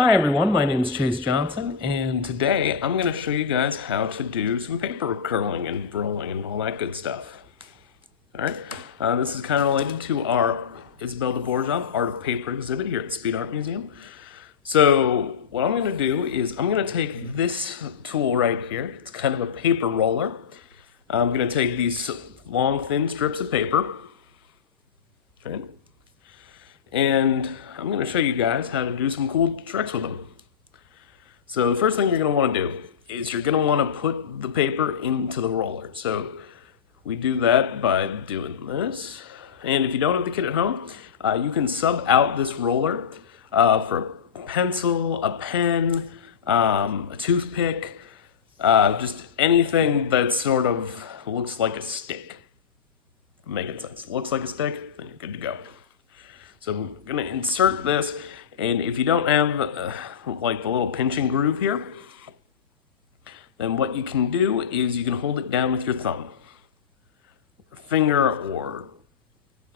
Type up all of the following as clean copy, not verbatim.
Hi everyone, my name is Chase Johnson, and today I'm going to show you guys how to do some paper curling and rolling and all that good stuff. Alright, this is kind of related to our Isabelle de Borchgrave Art of Paper exhibit here at the Speed Art Museum. So what I'm going to do is I'm going to take this tool right here. It's kind of a paper roller. I'm going to take these long thin strips of paper, right? And I'm going to show you guys how to do some cool tricks with them. So the first thing you're going to want to do is you're going to want to put the paper into the roller. So we do that by doing this. And if you don't have the kit at home, you can sub out this roller for a pencil, a pen, a toothpick, just anything that sort of looks like a stick. Making sense. Looks like a stick, then you're good to go. So we're going to insert this, and if you don't have like the little pinching groove here, then what you can do is you can hold it down with your thumb, or finger, or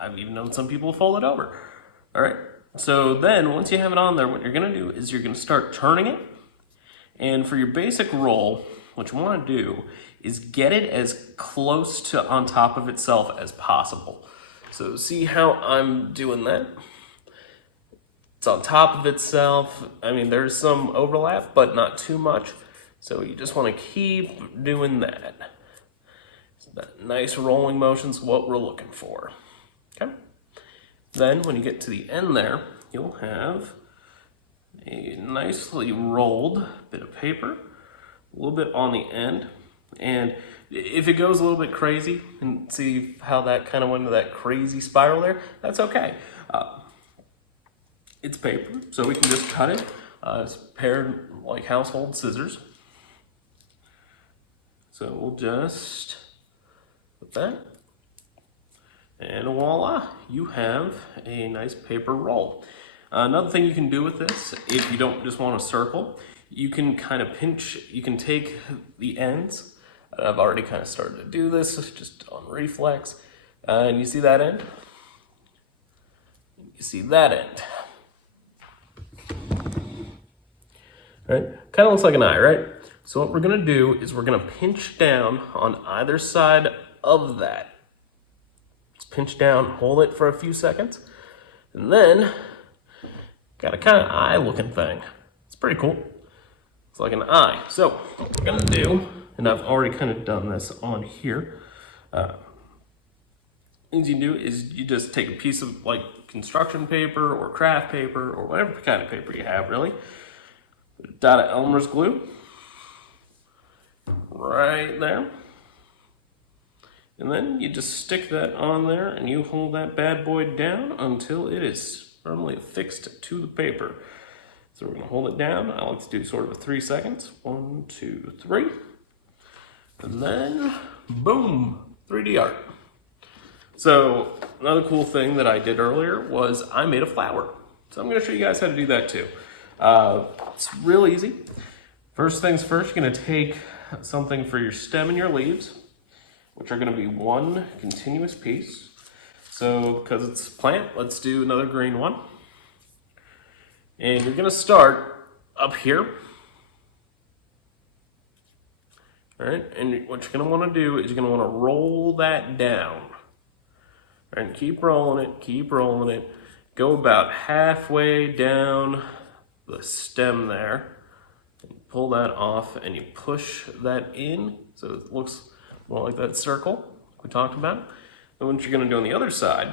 I've even known some people fold it over. All right, so then once you have it on there, what you're going to do is you're going to start turning it, and for your basic roll, what you want to do is get it as close to on top of itself as possible. So see how I'm doing that? It's on top of itself. I mean, there's some overlap, but not too much. So you just want to keep doing that. So that nice rolling motion's what we're looking for. Okay? Then when you get to the end there, you'll have a nicely rolled bit of paper, a little bit on the end, and if it goes a little bit crazy, and see how that kind of went into that crazy spiral there, that's okay. It's paper, so we can just cut it. It's paired like household scissors. So we'll just put that, and voila, you have a nice paper roll. Another thing you can do with this, if you don't just want a circle, you can kind of pinch, you can take the ends. I've already kind of started to do this just on reflex. And you see that end? You see that end. Right? Kind of looks like an eye, right? So what we're going to do is we're going to pinch down on either side of that. Just pinch down, hold it for a few seconds, and then got a kind of eye looking thing. It's pretty cool. It's like an eye. So what we're going to do, and I've already kind of done this on here. Things you do is you just take a piece of like construction paper or craft paper or whatever kind of paper you have, really. Put a dot of Elmer's glue right there. And then you just stick that on there and you hold that bad boy down until it is firmly affixed to the paper. So we're going to hold it down. I like to do sort of a 3 seconds. 1, 2, 3. And then, boom, 3D art. So another cool thing that I did earlier was I made a flower. So I'm going to show you guys how to do that too. It's real easy. First things first, you're going to take something for your stem and your leaves, which are going to be one continuous piece. So because it's a plant, let's do another green one. And you're going to start up here. All right, and what you're going to want to do is you're going to want to roll that down. All right, and keep rolling it. Go about halfway down the stem there. And pull that off and you push that in so it looks more like that circle we talked about. And what you're going to do on the other side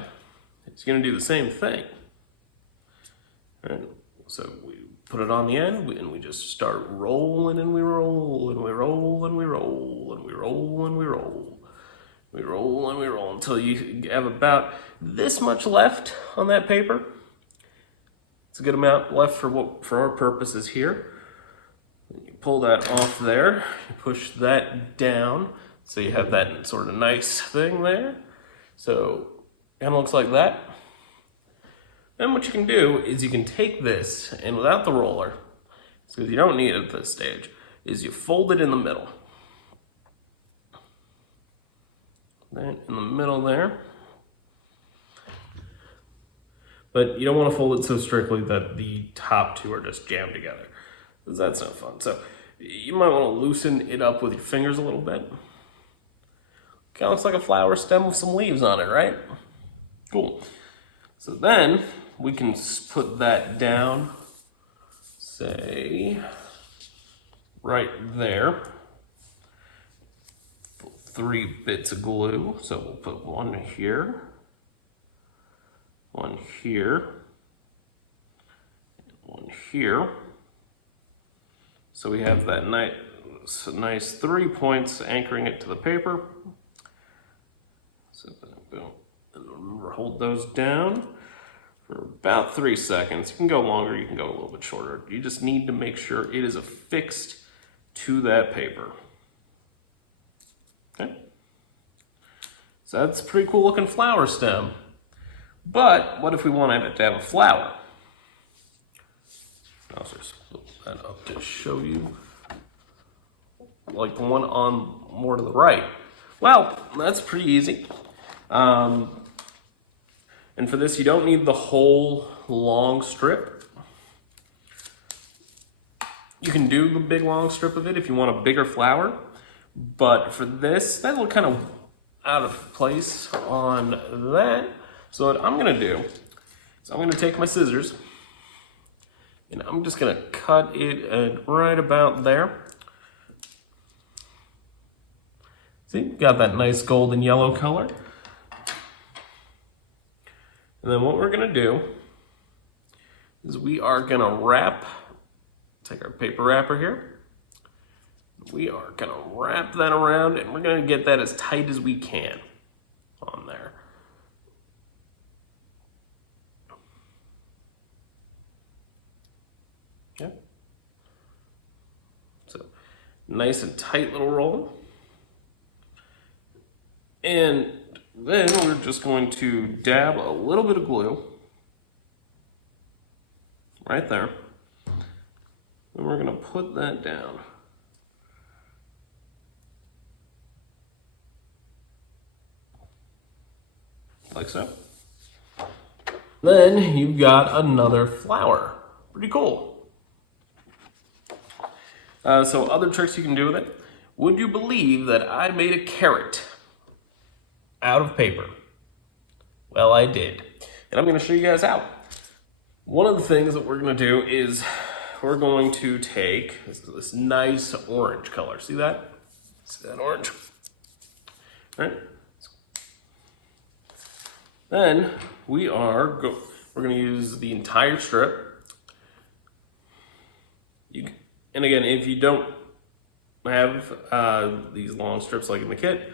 is you're going to do the same thing. All right, so we put it on the end, and we just start rolling, and we roll, and we roll, and we roll, and we roll, and we roll. We roll and we roll until you have about this much left on that paper. It's a good amount left for our purposes here. You pull that off there, you push that down, so you have that sort of nice thing there. So it kind of looks like that. Then what you can do is you can take this, and without the roller, because you don't need it at this stage, is you fold it in the middle. Then in the middle there. but you don't want to fold it so strictly that the top two are just jammed together, because that's no fun. So you might want to loosen it up with your fingers a little bit. Kind of looks like a flower stem with some leaves on it, right? Cool. So then we can put that down, say, right there. 3 bits of glue. So we'll put one here, one here, and one here. So we have that nice 3 points anchoring it to the paper. So boom. And remember, hold those down for about 3 seconds. You can go longer, you can go a little bit shorter. You just need to make sure it is affixed to that paper. Okay. So that's a pretty cool looking flower stem. But what if we wanted it to have a flower? I'll just flip that up to show you, like the one on more to the right. Well, that's pretty easy. And for this, you don't need the whole long strip. You can do the big long strip of it if you want a bigger flower. But for this, that'll look kind of out of place on that. So what I'm gonna do is I'm gonna take my scissors and I'm just gonna cut it at right about there. See, got that nice golden yellow color. And then what we're gonna do is we are gonna wrap, take our paper wrapper here. We are gonna wrap that around and we're gonna get that as tight as we can on there. Okay. So nice and tight little roll. And then we're just going to dab a little bit of glue right there. And we're gonna put that down. Like so. Then you've got another flower. Pretty cool. So other tricks you can do with it. Would you believe that I made a carrot out of paper? Well, I did. And I'm going to show you guys how. One of the things that we're going to do is we're going to take this nice orange color. See that? See that orange? All right. Then we're going to use the entire strip. And again, if you don't have these long strips like in the kit,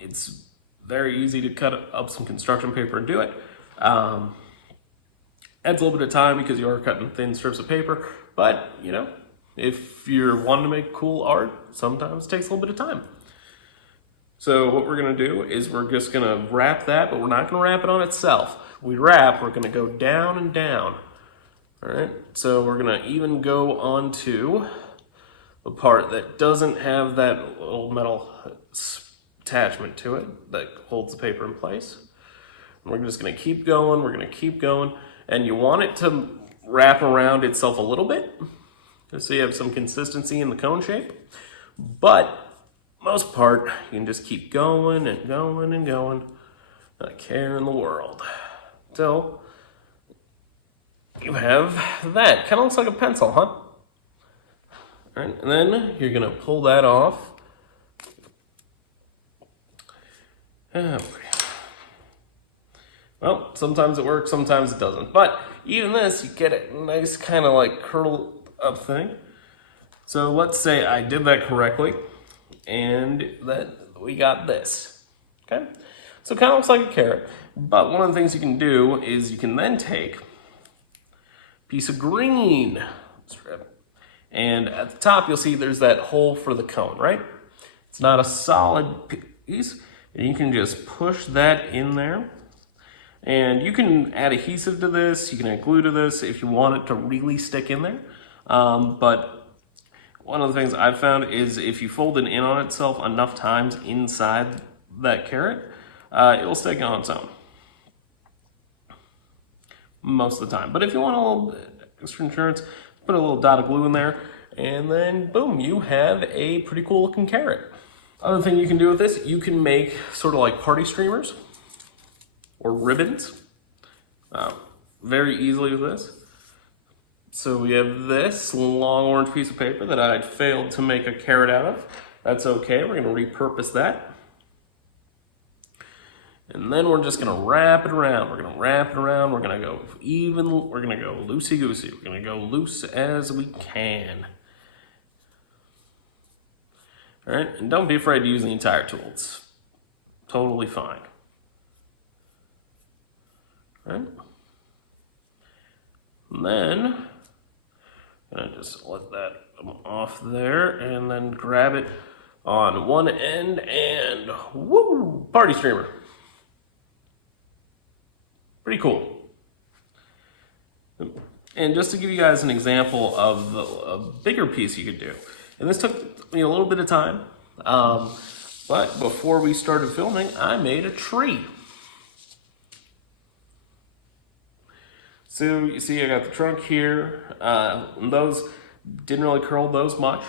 it's very easy to cut up some construction paper and do it. Adds a little bit of time because you are cutting thin strips of paper, but you know, if you're wanting to make cool art, sometimes it takes a little bit of time. So what we're gonna do is we're just gonna wrap that, but we're not gonna wrap it on itself. We're gonna go down and down. All right, so we're gonna even go onto the part that doesn't have that little metal attachment to it that holds the paper in place. And we're just gonna keep going, and you want it to wrap around itself a little bit, just so you have some consistency in the cone shape. But most part, you can just keep going and going and going, not a care in the world, until you have that. Kind of looks like a pencil, huh? All right, and then you're gonna pull that off. Well, sometimes it works, sometimes it doesn't. But even this, you get a nice kind of like curled up thing. So let's say I did that correctly, and that we got this, okay? So it kind of looks like a carrot, but one of the things you can do is you can then take a piece of green strip, and at the top you'll see there's that hole for the cone, right? It's not a solid piece, and you can just push that in there, and you can add adhesive to this, you can add glue to this if you want it to really stick in there, but one of the things I've found is if you fold it in on itself enough times inside that carrot, it'll stick on its own. most of the time. But if you want a little extra insurance, put a little dot of glue in there, and then boom, you have a pretty cool looking carrot. Other thing you can do with this, you can make sort of like party streamers or ribbons very easily with this. So we have this long orange piece of paper that I failed to make a carrot out of. That's okay, we're gonna repurpose that. And then we're just gonna wrap it around. We're gonna wrap it around, we're gonna go even, we're gonna go loosey-goosey. We're gonna go loose as we can. All right, and don't be afraid to use the entire tool. It's totally fine. All right. And then, I'm gonna just let that come off there and then grab it on one end and woo, party streamer. Pretty cool. And just to give you guys an example of a bigger piece you could do, and this took me a little bit of time, but before we started filming, I made a tree. So you see I got the trunk here, and those didn't really curl those much.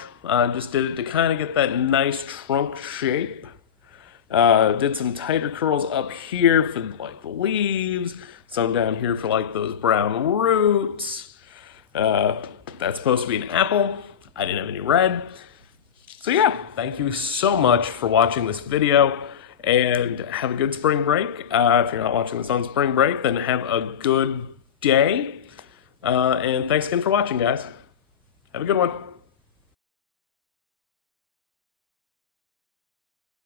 Just did it to kind of get that nice trunk shape. Did some tighter curls up here for like the leaves, some down here for like those brown roots. That's supposed to be an apple. I didn't have any red. So yeah, thank you so much for watching this video, and have a good spring break. If you're not watching this on spring break, then have a good day. And thanks again for watching, guys. Have a good one.